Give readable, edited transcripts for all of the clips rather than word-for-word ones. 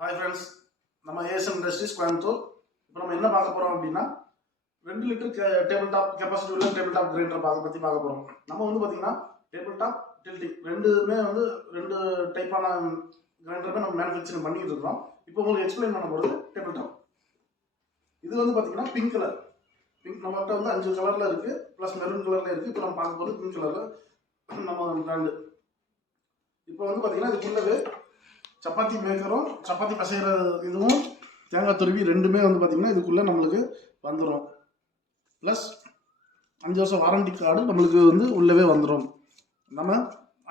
Hi friends, நம்ம ASM industries Coimbatore. இப்போ நம்ம என்ன பார்க்க போகிறோம் அப்படின்னா 2 லிட்டர் டேபிள் டாப் கெப்பாசிட்டி உள்ள டேபிள் டாப் கிரைண்டர் பற்றி பார்க்க போகிறோம். நம்ம வந்து பார்த்தீங்கன்னா டேபிள் டாப் டில்ட்டிங் ரெண்டுமே வந்து 2 டைப்பான கிரைண்டருமே நம்ம மேனுஃபேக்சரிங் பண்ணிட்டு இருக்கிறோம். இப்போ உங்களுக்கு எக்ஸ்பிளைன் பண்ண போகிறது டேபிள் டாப். இது வந்து பார்த்தீங்கன்னா பிங்க் கலர். நம்மகிட்ட வந்து 5 கலரில் இருக்குது, ப்ளஸ் மெரூன் கலரில் இருக்குது. இப்போ நம்ம பார்க்க போகிறது பிங்க் கலரில் நம்ம பிராண்டு. இப்போ வந்து பார்த்தீங்கன்னா இதுக்குள்ளவே சப்பாத்தி மேக்கரும் சப்பாத்தி பசைகிற இதுவும் தேங்காய் துருவி ரெண்டுமே வந்து பார்த்திங்கன்னா இதுக்குள்ளே நம்மளுக்கு வந்துடும். ப்ளஸ் 5 வருஷம் வாரண்டி கார்டு நம்மளுக்கு வந்து உள்ளவே வந்துடும். நம்ம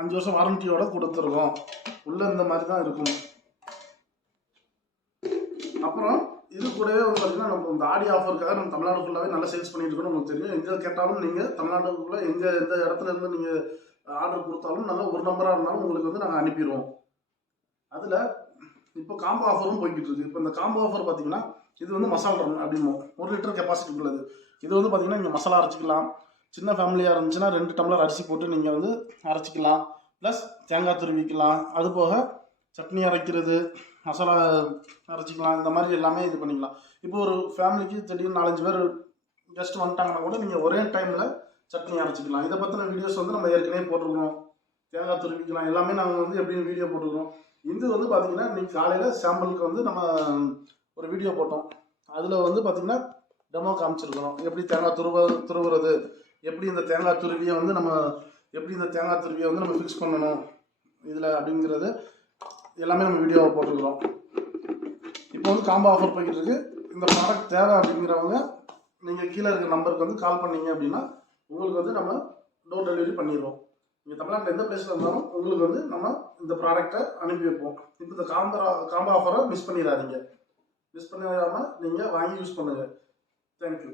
5 வருஷம் வாரண்டியோட கொடுத்துருக்கோம். உள்ளே இந்த மாதிரி தான் இருக்கும். அப்புறம் இது கூடவே வந்து பார்த்திங்கன்னா நம்ம இந்த ஆடி ஆஃபருக்காக நம்ம தமிழ்நாடு ஃபுல்லாகவே நல்லா சேல்ஸ் பண்ணிட்டு இருக்கோம். உங்களுக்கு தெரியும். எங்கே கேட்டாலும் நீங்கள் தமிழ்நாட்டுக்குள்ளே எந்த இடத்துல இருந்து நீங்கள் ஆர்டர் கொடுத்தாலும் நாங்கள் ஒரு நம்பராக இருந்தாலும் உங்களுக்கு வந்து நாங்கள் அனுப்பிடுவோம். அதில் இப்போ காம்போ ஆஃபரும் போய்கிட்டு இருக்குது. இப்போ இந்த காம்போ ஆஃபர் பார்த்தீங்கன்னா இது வந்து மசாலா ரன் அப்படின்னு 1 லிட்டர் கெப்பாசிட்டி உள்ளது. இது வந்து பார்த்தீங்கன்னா நீங்கள் மசாலா அரைச்சிக்கலாம். சின்ன ஃபேமிலியாக இருந்துச்சுன்னா 2 டம்ளர் அரிசி போட்டு நீங்கள் வந்து அரைச்சிக்கலாம். ப்ளஸ் தேங்காய் துருவிக்கலாம். அது போக சட்னி அரைக்கிறது, மசாலா அரைச்சிக்கலாம். இந்த மாதிரி எல்லாமே இது பண்ணிக்கலாம். இப்போ ஒரு ஃபேமிலிக்கு திடீர்னு 4-5 பேர் கெஸ்ட் வந்துட்டாங்கன்னா கூட நீங்கள் ஒரே டைமில் சட்னி அரைச்சிக்கலாம். இதை பற்றின வீடியோஸ் வந்து நம்ம ஏற்கனவே போட்டிருக்கோம். தேங்காய் துருவிக்கலாம் எல்லாமே நாங்கள் வந்து எப்படின்னு வீடியோ போட்டிருக்கோம். இது வந்து பார்த்திங்கன்னா இன்றைக்கி காலையில் சாம்பிளுக்கு வந்து நம்ம ஒரு வீடியோ போட்டோம். அதில் வந்து பார்த்திங்கன்னா டெமோ காமிச்சிருக்கிறோம். எப்படி தேங்காய் துருவுறது, எப்படி இந்த தேங்காய் துருவியை வந்து நம்ம ஃபிக்ஸ் பண்ணணும் இதில் அப்படிங்கிறது எல்லாமே நம்ம வீடியோவை போட்டிருக்கிறோம். இப்போ வந்து காம்போ ஆஃபர் போய்கிட்டு இருக்குது. இந்த ப்ராடக்ட் தேவை அப்படிங்கிறவங்க நீங்கள் கீழே இருக்கிற நம்பருக்கு வந்து கால் பண்ணிங்க அப்படின்னா உங்களுக்கு வந்து நம்ம டோர் டெலிவரி பண்ணிடுவோம். நீங்கள் தமிழ்நாட்டில் எந்த பிளேஸில் இருந்தாலும் உங்களுக்கு வந்து நம்ம இந்த ப்ராடக்டை அனுப்பி வைப்போம். இப்போ இந்த காம்போ ஆஃபரை மிஸ் பண்ணிடாதீங்க. மிஸ் பண்ணிடாமல் நீங்கள் வாங்கி யூஸ் பண்ணுங்கள். தேங்க்யூ.